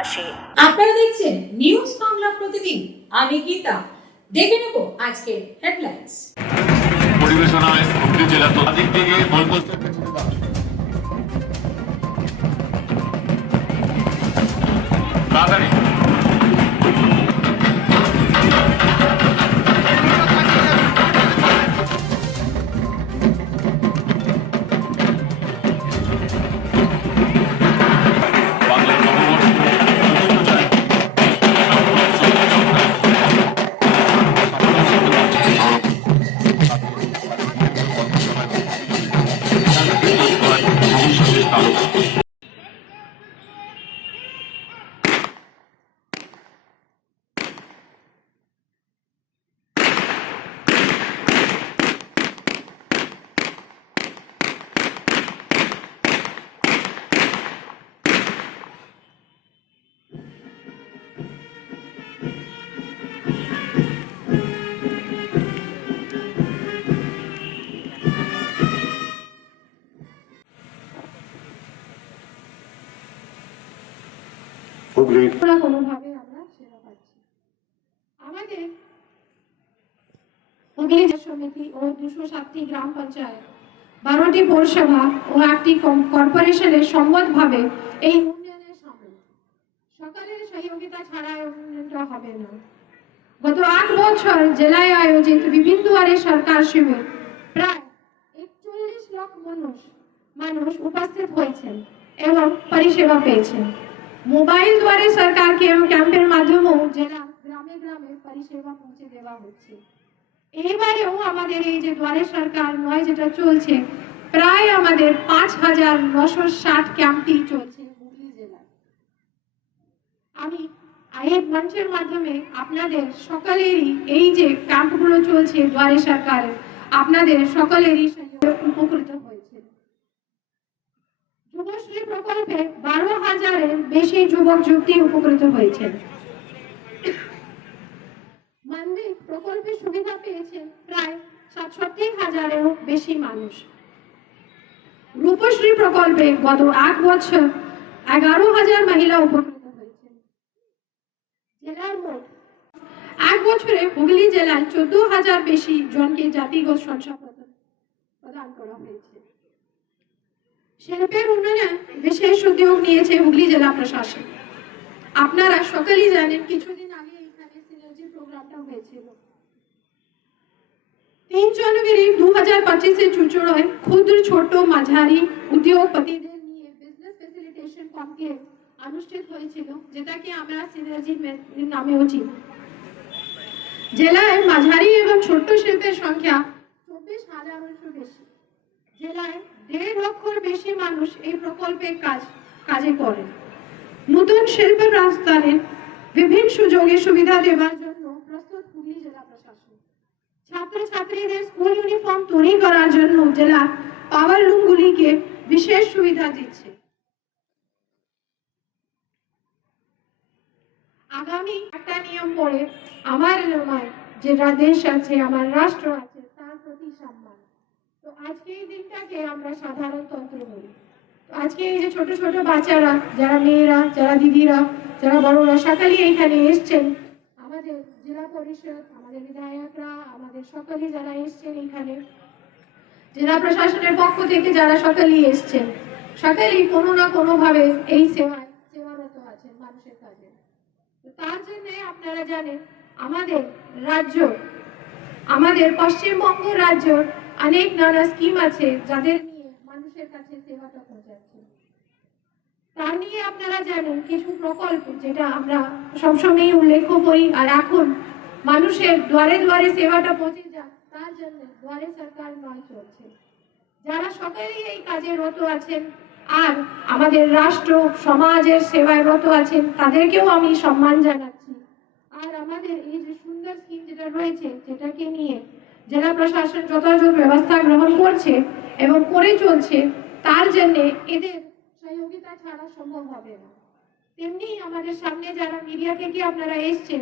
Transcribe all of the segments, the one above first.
পাশে। আপনারা দেখছেন নিউজ বাংলা প্রতিদিন, আমি গীতা। দেখে নেব আজকে হেডলাইন্স। পরিবেশনায় হুগলি জেলা দিক থেকে তাড়াতাড়ি কোনোভাবে আমরা সেবা পাচ্ছি। আমাদের হুগলি সমিতি ও 207টি গ্রাম পঞ্চায়েত, 12টি পৌরসভা ও একটি কর্পোরেশনের সম্মতভাবে এই উন্নয়নের সামিল। সরকারের সহযোগিতা ছাড়া উন্নয়নটা হবে না। গত 8 বছর জেলায় আয়োজিত বিভিন্ন দুয়ারে সরকার শিবির প্রায় 41 লাখ মানুষ উপস্থিত হয়েছেন এবং পরিষেবা পেয়েছেন। মোবাইল দ্বারে সরকার ক্যাম্পের মাধ্যমেও জেলা গ্রামে গ্রামে পরিষেবা পৌঁছে দেওয়া হচ্ছে। এইবারেও আমাদের এই যে দ্বারে সরকার নয় যেটা চলছে, প্রায় আমাদের 5,960 ক্যাম্পটি চলছে হুগলি জেলায়। আমি এই মঞ্চের মাধ্যমে আপনাদের সকলেরই এই যে ক্যাম্পগুলো চলছে দ্বারে সরকারের, আপনাদের সকলেরই উপকৃত হয়েছে। যুবশ্রী প্রকল্পে 12,000-এর বেশি যুবক যুবতী উপকৃত হয়েছেন। মানবিক প্রকল্পে সুবিধা পেয়েছেন প্রায় 67,000-এরও বেশি মানুষ। রূপশ্রী প্রকল্পে গত 8 বছর 11,000 মহিলা উপকৃত হয়েছেন। জেলার মোট 1 বছরে হুগলি জেলায় 14,000 বেশি জনকে জাতিগত শংসাপত্র প্রদান করা হয়েছে। শিল্পের উন্নয়নে বিশেষ উদ্যোগ নিয়েছে হুগলি জেলা প্রশাসন। আপনারা সকলেই জানেন, কিছুদিন আগে এখানে সিনার্জি প্রোগ্রামটা হয়েছিল। 3 জানুয়ারি 2025-এ চুঁচুড়ায় ক্ষুদ্র ছোট মাঝারি উদ্যোগপতিদের নিয়ে বিজনেস ফ্যাসিলিটেশন কনক্লেভ অনুষ্ঠিত হয়েছিল, যেটাকে আমরা সিনার্জি নামেও চিনি। জেলায় মাঝারি এবং ছোট শিল্পের সংখ্যা 24,000-এরও বেশি। জেলায় 1.5 লক্ষের বেশি মানুষ এই প্রকল্পে কাজে করেন। নতুন শিল্প প্রস্তাবের বিভিন্ন সুযোগে সুবিধা দেওয়ার জন্য প্রস্তুত হুগলি জেলা প্রশাসন। ছাত্রছাত্রীদের স্কুল ইউনিফর্ম তৈরি করার জন্য জেলা পাওয়ার লুমগুলিকে বিশেষ সুবিধা দিচ্ছে। আগামী একটা নিয়ম পড়ে আমার যেটা দেশ আছে, আমার রাষ্ট্র আছে, তার প্রতি সম্মান। তো আজকে এই দিনটাকে আমরা সাধারণতন্ত্র বলি। তো আজকে এই যে ছোট ছোট বাচ্চারা, যারা মেয়েরা, যারা দিদিরা, যারা বড়রা, সকলেই এখানে এসছেন, আমাদের জেলা পরিষদ, আমাদের বিধায়করা, আমাদের সকলেই যারা এসছেন এখানে, জেলা প্রশাসনের পক্ষ থেকে যারা সকলেই এসছেন, সকলেই কোনো না কোনো ভাবে এই সেবারত আছেন মানুষের কাজে। তার জন্য আপনারা জানেন, আমাদের রাজ্য, আমাদের পশ্চিমবঙ্গ রাজ্যের অনেক নানা স্কিম আছে যাদের নিয়ে মানুষের কাছে সেবাটা পৌঁছাচ্ছে। তার নিয়ে আপনারা জানেন কিছু প্রকল্প যেটা আমরা সবসময় উল্লেখ করি, আর এখন মানুষের দ্বারে দ্বারে সেবাটা পৌঁছে যায়, তার জন্য দ্বারে সরকার নয় চলছে। যারা সকলেই এই কাজে রত আছেন আর আমাদের রাষ্ট্র সমাজের সেবায় রত আছেন, তাদেরকেও আমি সম্মান জানাচ্ছি। আর আমাদের এই যে সুন্দর স্কিম যেটা রয়েছে, যেটাকে নিয়ে জেলা প্রশাসন যথাযথ ব্যবস্থা গ্রহণ করছে এবং করে চলছে, তার জন্য এদের সহযোগিতা ছাড়া সম্ভব হবে না। তেমনি আমাদের সামনে যারা মিডিয়া থেকে আপনারা এসছেন,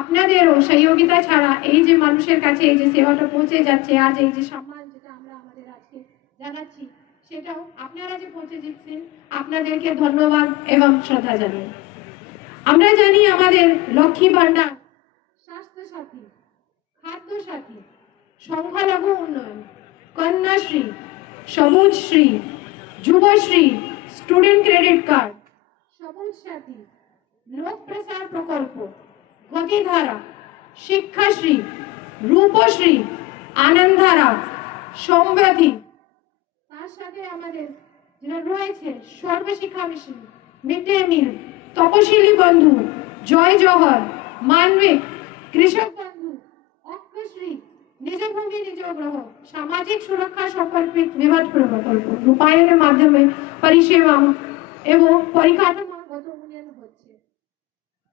আপনাদেরও সহযোগিতা ছাড়া এই যে মানুষের কাছে এই যে সেবাটা পৌঁছে যাচ্ছে, আজ এই যে সম্মান যেটা আমরা আমাদের আজকে জানাচ্ছি, সেটাও আপনারা যে পৌঁছে দিচ্ছেন, আপনাদেরকে ধন্যবাদ এবং শ্রদ্ধা জানাই। আমরা জানি আমাদের লক্ষ্মী ভান্ডার, স্বাস্থ্য সাথী, খাদ্য সাথী, সংখ্যালঘু উন্নয়ন, Kanyashree, Sabujshree, Yuvashree, student credit card, সবুজ সাথী, লোক প্রসার প্রকল্প, গতিধারা, শিক্ষাশ্রী, রূপশ্রী, আনন্দধারা, সম্ব্যাধি, তার সাথে আমাদের যেটা রয়েছে সর্বশিক্ষা মিশন, মিড ডে মিল, তপশিলি বন্ধু, জয় জহর, মানবিক, কৃষক বন্ধু, অক্ষশ্রী, নিজ ভূমি নিজ গ্রহ, সামাজিক সুরক্ষা সম্পর্কিত বিভাগ প্রকল্প রূপায়ণের মাধ্যমে পরিষেবা এবং পরিকাঠামোগত উন্নয়ন হচ্ছে।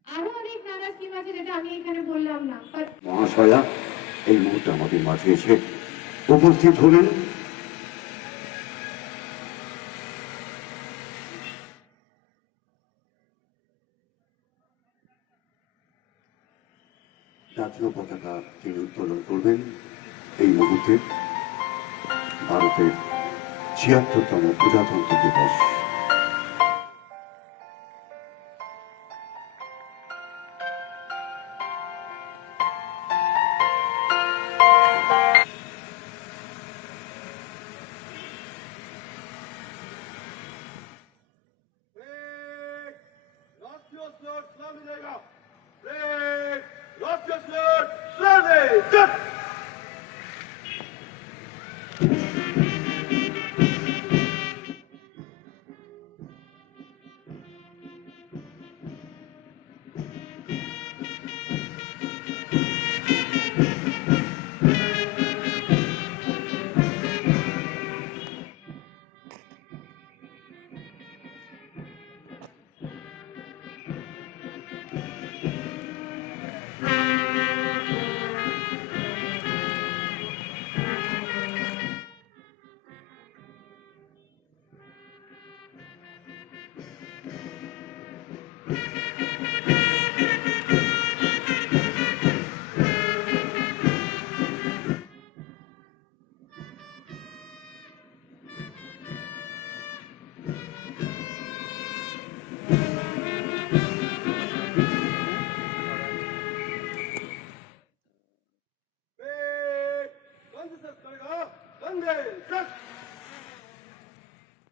আরো অনেক নানা স্কিম আছে যেটা আমি এখানে বললাম না। মহাশয়া এই মুহূর্তে আমাদের মাঝে এসে উপস্থিত হলেন জাতীয় পতাকা তিনি উত্তোলন করবেন এই মুহূর্তে ভারতের ৭৬তম প্রজাতন্ত্র দিবস।